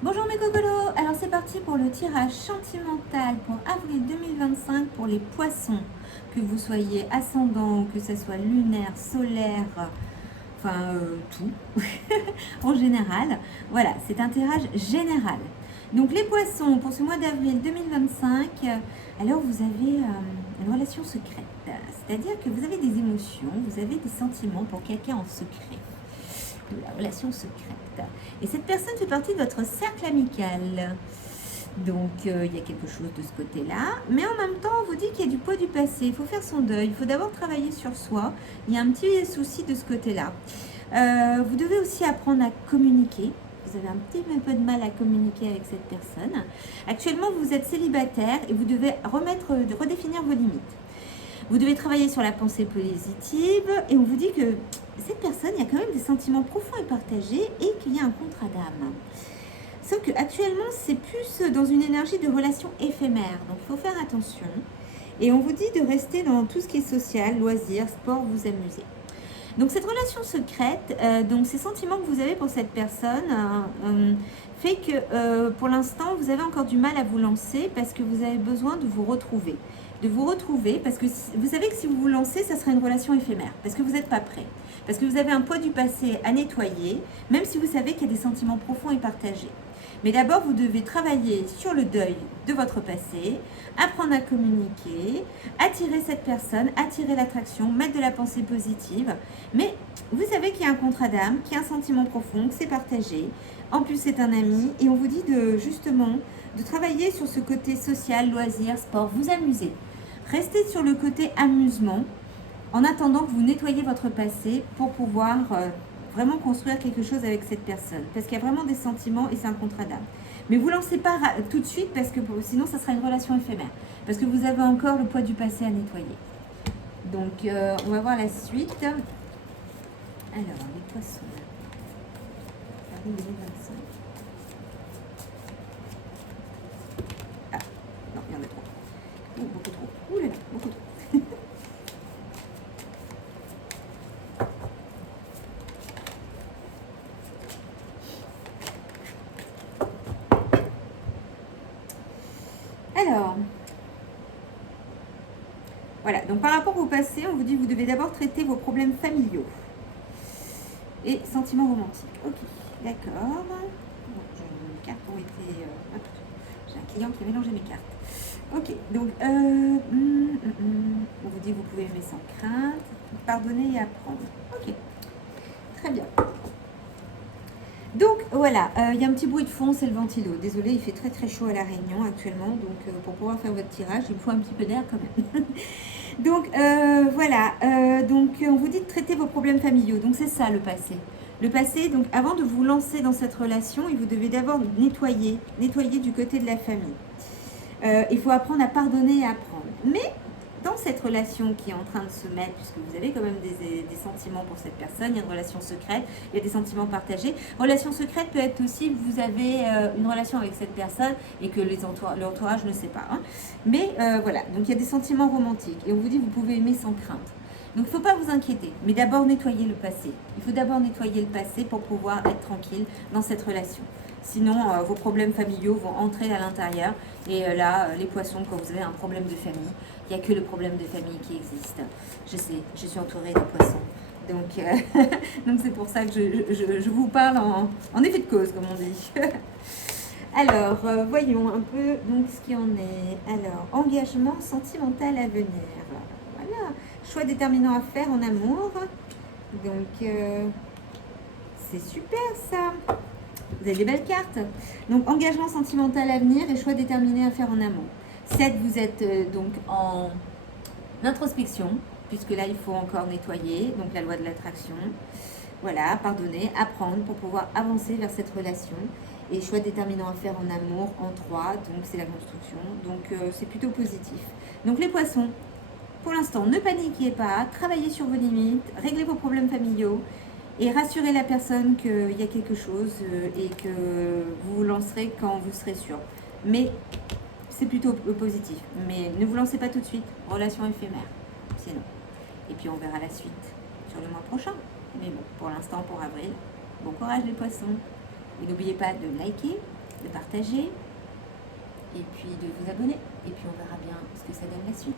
Bonjour mes cocolos, alors c'est parti pour le tirage sentimental pour avril 2025 pour les poissons, que vous soyez ascendant, que ce soit lunaire, solaire, enfin tout en général. Voilà, c'est un tirage général. Donc les poissons pour ce mois d'avril 2025, alors vous avez une relation secrète, c'est-à-dire que vous avez des émotions, vous avez des sentiments pour quelqu'un en secret, de la relation secrète. Et cette personne fait partie de votre cercle amical. Donc il y a quelque chose de ce côté-là. Mais en même temps, on vous dit qu'il y a du poids du passé. Il faut faire son deuil. Il faut d'abord travailler sur soi. Il y a un petit souci de ce côté-là. Vous devez aussi apprendre à communiquer. Vous avez un petit peu de mal à communiquer avec cette personne. Actuellement, vous êtes célibataire et vous devez redéfinir vos limites. Vous devez travailler sur la pensée positive et on vous dit que cette personne, il y a quand même des sentiments profonds et partagés et qu'il y a un contrat d'âme. Sauf qu'actuellement, c'est plus dans une énergie de relation éphémère. Donc, il faut faire attention. Et on vous dit de rester dans tout ce qui est social, loisirs, sport, vous amuser. Donc, cette relation secrète, donc ces sentiments que vous avez pour cette personne, fait que pour l'instant, vous avez encore du mal à vous lancer parce que vous avez besoin de vous retrouver. Parce que vous savez que si vous vous lancez, ça sera une relation éphémère, parce que vous n'êtes pas prêt. Parce que vous avez un poids du passé à nettoyer, même si vous savez qu'il y a des sentiments profonds et partagés. Mais d'abord, vous devez travailler sur le deuil de votre passé, apprendre à communiquer, attirer cette personne, attirer l'attraction, mettre de la pensée positive. Mais vous savez qu'il y a un contrat d'âme, qu'il y a un sentiment profond, que c'est partagé. En plus, c'est un ami et on vous dit de travailler sur ce côté social, loisirs, sport, vous amuser. Restez sur le côté amusement en attendant que vous nettoyez votre passé pour pouvoir vraiment construire quelque chose avec cette personne. Parce qu'il y a vraiment des sentiments et c'est un contrat d'âme. Mais vous ne lancez pas tout de suite parce que sinon ça sera une relation éphémère. Parce que vous avez encore le poids du passé à nettoyer. Donc on va voir la suite. Alors, les poissons. Avril 2025. Ah, non, il y en a trop. Beaucoup trop. Ouh là là, beaucoup trop. Alors, voilà, donc par rapport au passé, on vous dit que vous devez d'abord traiter vos problèmes familiaux et sentiments romantiques. Ok, d'accord. Bon, mes cartes ont été... j'ai un client qui a mélangé mes cartes. Ok, donc on vous dit que vous pouvez aimer sans crainte, pardonner et apprendre. Ok, très bien. Donc voilà, il y a un petit bruit de fond, c'est le ventilo. Désolée, il fait très très chaud à La Réunion actuellement, donc pour pouvoir faire votre tirage, il me faut un petit peu d'air quand même. Donc voilà, donc on vous dit de traiter vos problèmes familiaux, donc c'est ça le passé. Le passé, donc avant de vous lancer dans cette relation, vous devez d'abord nettoyer du côté de la famille. Il faut apprendre à pardonner et à apprendre. Mais dans cette relation qui est en train de se mettre, puisque vous avez quand même des sentiments pour cette personne, il y a une relation secrète, il y a des sentiments partagés. Relation secrète peut être aussi que vous avez une relation avec cette personne et que l'entourage ne sait pas. Hein. Mais voilà, donc il y a des sentiments romantiques et on vous dit que vous pouvez aimer sans crainte. Donc il ne faut pas vous inquiéter, mais d'abord nettoyer le passé. Il faut d'abord nettoyer le passé pour pouvoir être tranquille dans cette relation. Sinon, vos problèmes familiaux vont entrer à l'intérieur. Et là, les poissons, quand vous avez un problème de famille, il n'y a que le problème de famille qui existe. Je sais, je suis entourée de poissons. Donc, donc c'est pour ça que je vous parle en effet de cause, comme on dit. Alors, voyons un peu donc ce qui en est. Alors, engagement sentimental à venir. Voilà, choix déterminant à faire en amour. Donc, c'est super ça. Vous avez des belles cartes. Donc, engagement sentimental à venir et choix déterminé à faire en amont. 7, vous êtes donc en introspection, puisque là, il faut encore nettoyer, donc la loi de l'attraction. Voilà, pardonner, apprendre pour pouvoir avancer vers cette relation. Et choix déterminant à faire en amour en 3, donc c'est la construction. Donc, c'est plutôt positif. Donc, les poissons, pour l'instant, ne paniquez pas, travaillez sur vos limites, réglez vos problèmes familiaux. Et rassurez la personne qu'il y a quelque chose et que vous vous lancerez quand vous serez sûr. Mais c'est plutôt positif. Mais ne vous lancez pas tout de suite. Relation éphémère. Sinon. Et puis on verra la suite sur le mois prochain. Mais bon, pour l'instant, pour avril, bon courage les poissons. Et n'oubliez pas de liker, de partager et puis de vous abonner. Et puis on verra bien ce que ça donne la suite.